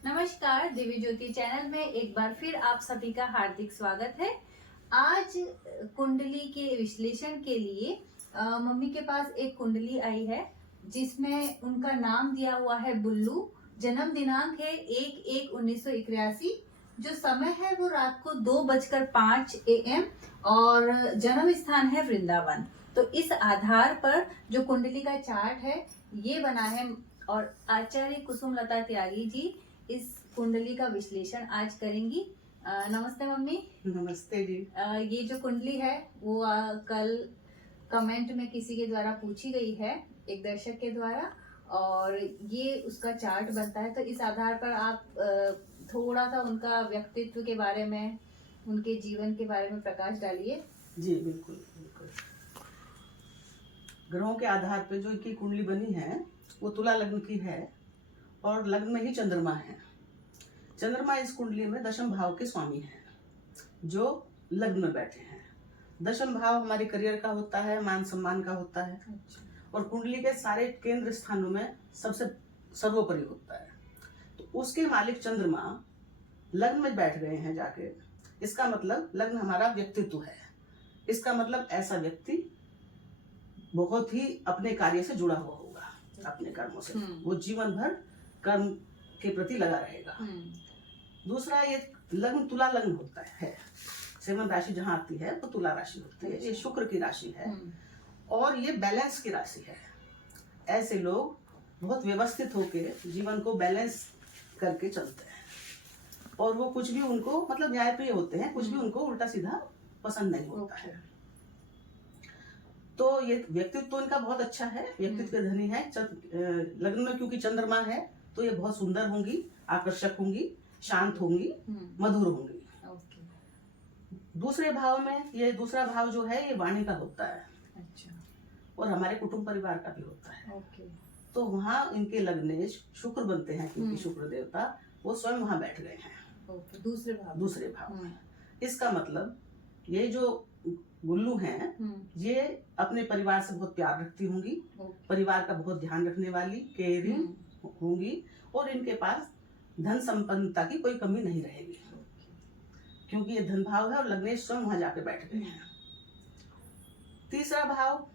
नमस्कार, दिव्य ज्योति चैनल में एक बार फिर आप सभी का हार्दिक स्वागत है। आज कुंडली के विश्लेषण के लिए मम्मी के पास एक कुंडली आई है जिसमें उनका नाम दिया हुआ है बुल्लू। जन्म दिनांक है 1/1/1981। जो समय है वो रात को 2:05 AM और जन्म स्थान है वृंदावन। तो इस आधार पर जो कुंडली का चार्ट है ये बना है और आचार्य कुसुमलता त्यागी जी इस कुंडली का विश्लेषण आज करेंगी। नमस्ते मम्मी। नमस्ते जी। ये जो कुंडली है वो कल कमेंट में किसी के द्वारा पूछी गई है, एक दर्शक के द्वारा, और ये उसका चार्ट बनता है। तो इस आधार पर आप थोड़ा सा उनका व्यक्तित्व के बारे में, उनके जीवन के बारे में प्रकाश डालिए। जी बिल्कुल बिल्कुल। ग्रहों के आधार पे जो इनकी कुंडली बनी है वो तुला लग्न की है और लग्न में ही चंद्रमा है। चंद्रमा इस कुंडली में दशम भाव के स्वामी हैं जो लग्न में बैठे हैं। दशम भाव हमारे करियर का होता है, मान सम्मान का होता है। अच्छा। और कुंडली के सारे केंद्र स्थानों में सबसे सर्वोपरि होता है। तो उसके मालिक चंद्रमा लग्न में बैठ गए हैं जाके। इसका मतलब लग्न हमारा व्यक्तित्व है। इसका मतलब ऐसा व्यक्ति बहुत ही अपने कार्य से जुड़ा हुआ होगा, अपने कर्मों से। वो जीवन भर कर्म के प्रति लगा रहेगा। दूसरा, ये लग्न तुला लग्न होता है। 7 राशि जहाँ आती है वो तुला राशि होती है। ये शुक्र की राशि है और ये बैलेंस की राशि है। ऐसे लोग बहुत व्यवस्थित होके जीवन को बैलेंस करके चलते हैं और वो कुछ भी उनको मतलब न्यायप्रिय होते हैं, कुछ भी उनको उल्टा सीधा पसंद नहीं होता है। तो ये व्यक्तित्व तो इनका बहुत अच्छा है, व्यक्तित्व के धनी है। लग्न में क्योंकि चंद्रमा है तो ये बहुत सुंदर होंगी, आकर्षक होंगी, शांत होंगी, मधुर होंगी। दूसरे भाव में, ये दूसरा भाव जो है ये वाणी का होता है। अच्छा। और हमारे कुटुंब परिवार का भी होता है। ओके। तो वहाँ इनके लग्नेश शुक्र बनते हैं क्योंकि शुक्र देवता वो स्वयं वहाँ बैठ गए हैं। ओके। दूसरे भाव में। इसका मतलब ये जो गुल्लू हैं ये अपने परिवार से बहुत प्यार रखती होंगी, परिवार का बहुत ध्यान रखने वाली, केयरिंग होंगी और इनके पास धन संपन्नता की कोई कमी नहीं रहेगी क्योंकि ये धन भाव है और लग्नेश स्वयं वहां जाके बैठ गए हैं। तीसरा भाव,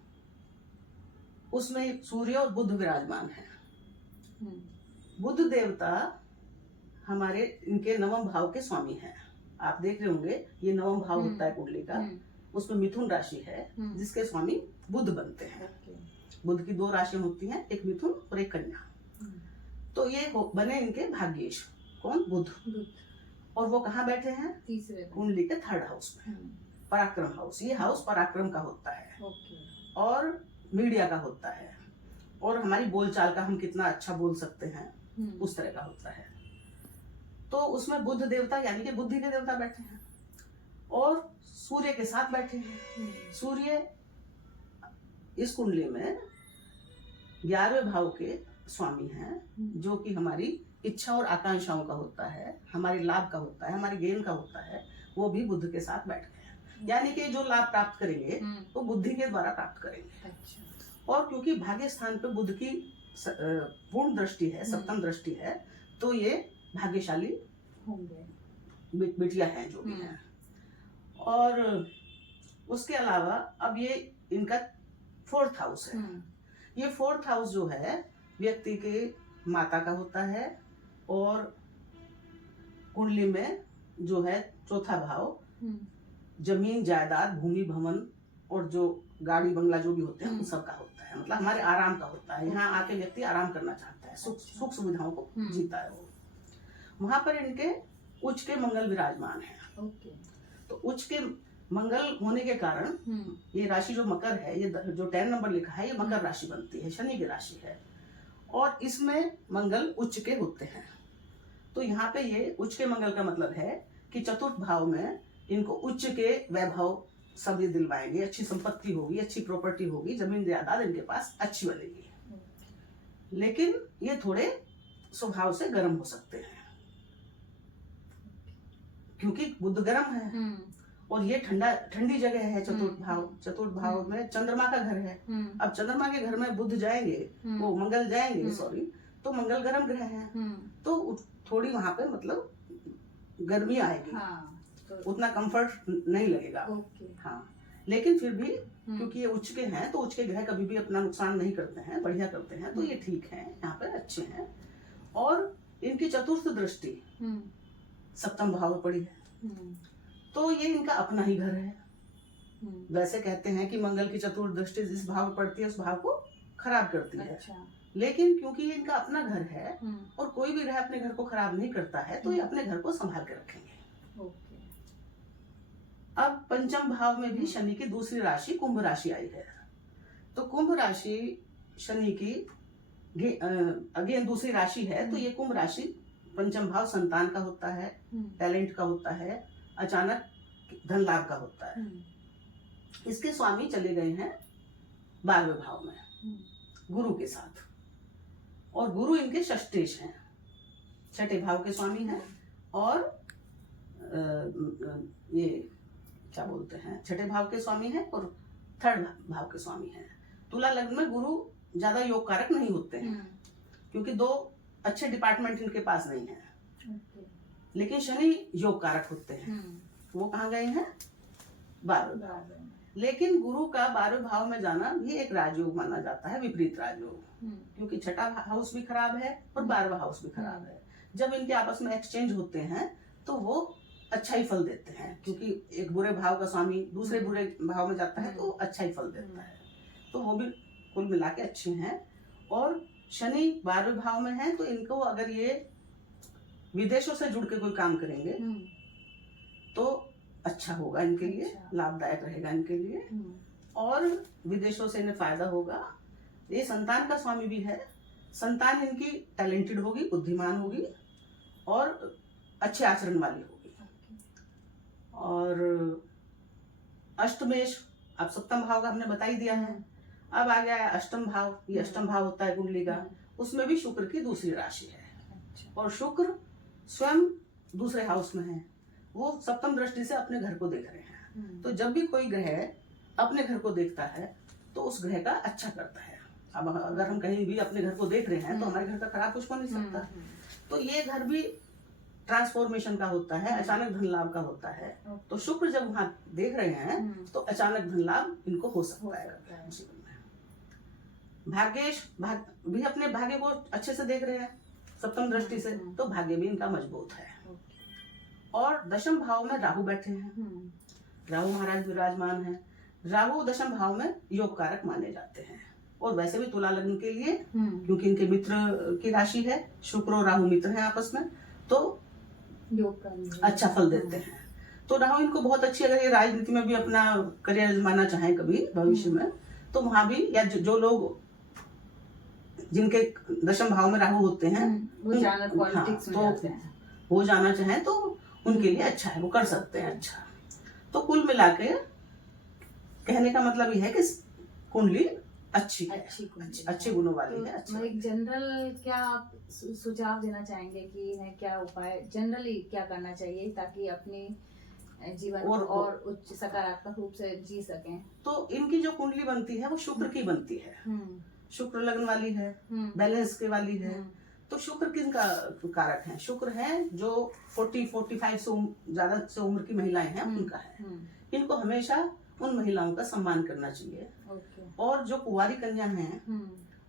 उसमें सूर्य और बुध विराजमान है। बुध देवता हमारे इनके नवम भाव के स्वामी हैं। आप देख रहे होंगे ये नवम भाव होता है कुंडली का, उसमें मिथुन राशि है जिसके स्वामी बुध बनते हैं। बुध की 2 राशियां होती हैं, एक मिथुन और एक कन्या। तो ये बने इनके भाग्येश। कौन? बुध। और वो कहाँ बैठे हैं? तीसरे कुंडली के 3rd हाउस में, पराक्रम हाउस। ये हाउस पराक्रम का होता है और मीडिया का होता है और हमारी बोलचाल का, हम कितना अच्छा बोल सकते हैं उस तरह का होता है। तो उसमें बुध देवता यानी कि बुद्धि के देवता बैठे हैं और सूर्य के साथ बैठे हैं। सूर्य इस कुंडली में 11वें भाव के स्वामी हैं जो कि हमारी इच्छा और आकांक्षाओं का होता है, हमारे लाभ का होता है, हमारे गेन का होता है। वो भी बुध के साथ बैठ गए हैं यानी कि जो लाभ प्राप्त करेंगे वो बुद्धि के द्वारा प्राप्त करेंगे। अच्छा। और क्योंकि भाग्य स्थान पे बुध की पूर्ण दृष्टि है, सप्तम दृष्टि है, तो ये भाग्यशाली होंगे, बिटिया हैं जो भी हैं। और उसके अलावा अब ये इनका 4th हाउस है। ये 4th हाउस जो है व्यक्ति के माता का होता है और कुंडली में जो है 4था भाव जमीन जायदाद, भूमि, भवन और जो गाड़ी बंगला जो भी होते हैं उन सब का होता है। मतलब हमारे आराम का होता है। यहाँ आके व्यक्ति आराम करना चाहता है, सुख सुविधाओं को जीता है वो। वहां पर इनके उच्च के मंगल विराजमान है। तो उच्च के मंगल होने के कारण ये राशि जो मकर है, ये जो 10 नंबर लिखा है, ये मकर राशि बनती है, शनि की राशि है और इसमें मंगल उच्च के होते हैं। तो यहाँ पे ये उच्च के मंगल का मतलब है कि 4th भाव में इनको उच्च के वैभव सब ये दिलवाएंगे, अच्छी संपत्ति होगी, अच्छी प्रॉपर्टी होगी, जमीन जायदाद इनके पास अच्छी बनेगी। लेकिन ये थोड़े स्वभाव से गर्म हो सकते हैं क्योंकि बुध गर्म है और ये ठंडी जगह है। 4th भाव में चंद्रमा का घर है। अब चंद्रमा के घर में बुध जाएंगे, वो मंगल जाएंगे, सॉरी, तो मंगल गर्म ग्रह है तो थोड़ी वहां पे मतलब गर्मी आएगी, हाँ, तो उतना कंफर्ट नहीं लगेगा। ओके। हाँ, लेकिन फिर भी क्योंकि ये उच्च के हैं तो उच्च के ग्रह कभी भी अपना नुकसान नहीं करते हैं, बढ़िया करते हैं, तो ये ठीक है, यहाँ पे अच्छे हैं। और इनकी चतुर्थ दृष्टि सप्तम भाव में पड़ी है, तो ये इनका अपना ही घर है। वैसे कहते हैं कि मंगल की चतुर्थ दृष्टि जिस भाव में पड़ती है उस भाव को खराब करती है। अच्छा। लेकिन क्योंकि ये इनका अपना घर है और कोई भी ग्रह अपने घर को खराब नहीं करता है, तो ये अपने घर को संभाल के रखेंगे। ओके। अब पंचम भाव में भी शनि की दूसरी राशि कुंभ राशि आई है, तो कुंभ राशि शनि की अगेन दूसरी राशि है, तो ये कुंभ राशि पंचम भाव संतान का होता है, टैलेंट का होता है, अचानक धन लाभ का होता है। इसके स्वामी चले गए हैं 12वें भाव में गुरु के साथ, और गुरु इनके षष्ठेश हैं, छठे भाव के स्वामी हैं। और ये क्या बोलते हैं, छठे भाव के स्वामी हैं और थर्ड भाव के स्वामी हैं। तुला लग्न में गुरु ज्यादा योग कारक नहीं होते हैं, क्योंकि दो अच्छे डिपार्टमेंट इनके पास नहीं है। लेकिन शनि योग कारक होते हैं, वो कहाँ गए हैं 12वें। लेकिन गुरु का 12वें भाव में जाना भी एक राजयोग माना जाता है, विपरीत राजयोग, क्योंकि छठा हाउस भी खराब है और 12वां हाउस भी खराब है। जब इनके आपस में एक्सचेंज होते हैं तो वो अच्छा ही फल देते हैं, क्योंकि एक बुरे भाव का स्वामी दूसरे बुरे भाव में जाता है तो अच्छा ही फल देता है। तो वो भी कुल मिला के अच्छे हैं। और शनि 12वें भाव में है, तो इनको अगर ये विदेशों से जुड़ के कोई काम करेंगे तो अच्छा होगा इनके लिए, लाभदायक रहेगा इनके लिए, और विदेशों से इन्हें फायदा होगा। ये संतान का स्वामी भी है, संतान इनकी टैलेंटेड होगी, बुद्धिमान होगी और अच्छे आचरण वाली होगी। और अष्टमेश, अब सप्तम भाव का हमने बता ही दिया है। अब आ गया है अष्टम भाव, ये अष्टम भाव होता है कुंडली का, उसमें भी शुक्र की दूसरी राशि है। और शुक्र स्वयं दूसरे हाउस में है, वो सप्तम दृष्टि से अपने घर को देख रहे हैं। तो जब भी कोई ग्रह अपने घर को देखता है तो उस ग्रह का अच्छा करता है। अब अगर हम कहीं भी अपने घर को देख रहे हैं तो हमारे घर का खराब कुछ हो नहीं सकता। तो ये घर भी ट्रांसफॉर्मेशन का होता है, अचानक धन लाभ का होता है। तो शुक्र जब वहां देख रहे हैं तो अचानक धन लाभ इनको हो सकता है जीवन में। भाग्येश भी अपने भाग्य को अच्छे से देख रहे हैं सप्तम दृष्टि से, तो भाग्य भी इनका मजबूत है। और दशम भाव में राहु बैठे हैं, राहु महाराज विराजमान है। राहु दशम भाव में योग कारक माने जाते हैं। और वैसे भी तुला लग्न के लिए, क्योंकि इनके मित्र की राशि है, शुक्र और राहु मित्र हैं आपस में, तो योग अच्छा फल देते हैं। तो राहु इनको बहुत अच्छी, अगर ये राजनीति में भी अपना करियर आजमाना चाहें कभी भविष्य में, तो वहां भी, या जो लोग जिनके दशम भाव में राहु होते हैं वो जाना चाहें तो उनके लिए अच्छा है, वो कर सकते हैं अच्छा। तो कुल मिला के कहने का मतलब ये है कि कुंडली अच्छी है, अच्छे गुणों वाली है। तो एक जनरल क्या आप सुझाव देना चाहेंगे कि इन्हें क्या उपाय जनरली क्या करना चाहिए ताकि अपने जीवन और उच्च सकारात्मक रूप से जी सकें? तो इनकी जो कुंडली बनती है वो शुक्र की बनती है, शुक्र लग्न वाली है, बैलेंस के वाली है। तो शुक्र किनका कारक है? शुक्र है जो 40-45 से ज्यादा से उम्र की महिलाएं हैं उनका है। इनको हमेशा उन महिलाओं का सम्मान करना चाहिए। और जो कुंवारी कन्या हैं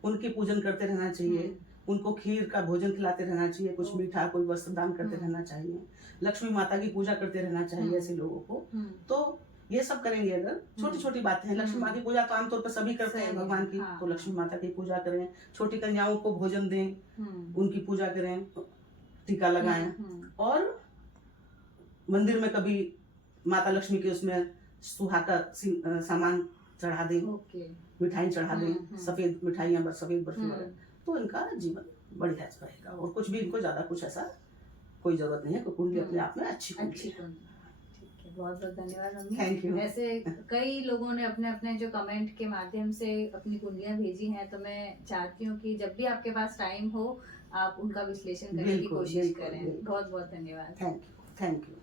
उनकी पूजन करते रहना चाहिए, उनको खीर का भोजन खिलाते रहना चाहिए, कुछ मीठा कोई वस्त्र दान करते रहना चाहिए, लक्ष्मी माता की पूजा करते रहना चाहिए ऐसे लोगों को। तो ये सब करेंगे अगर, छोटी छोटी बातें हैं। लक्ष्मी माता की पूजा तो आमतौर पर सभी करते हैं भगवान की, तो लक्ष्मी माता की पूजा करें, छोटी कन्याओं को भोजन दें, उनकी पूजा करें, टीका लगाएं, और मंदिर में कभी माता लक्ष्मी के उसमें सुहा का सामान चढ़ा दें, मिठाई चढ़ा दें, सफेद मिठाइयाँ, सफेद बर्फी वगैरह, तो इनका जीवन बढ़िया रहेगा। और कुछ भी इनको ज्यादा कुछ ऐसा कोई जरूरत नहीं है, कुंडली अपने आप में अच्छी कुंडली है। बहुत बहुत धन्यवाद मम्मी। Thank you. वैसे कई लोगों ने अपने अपने जो कमेंट के माध्यम से अपनी कुंडलियां भेजी हैं, तो मैं चाहती हूँ कि जब भी आपके पास टाइम हो आप उनका विश्लेषण करने की कोशिश करें। बहुत बहुत धन्यवाद। Thank you.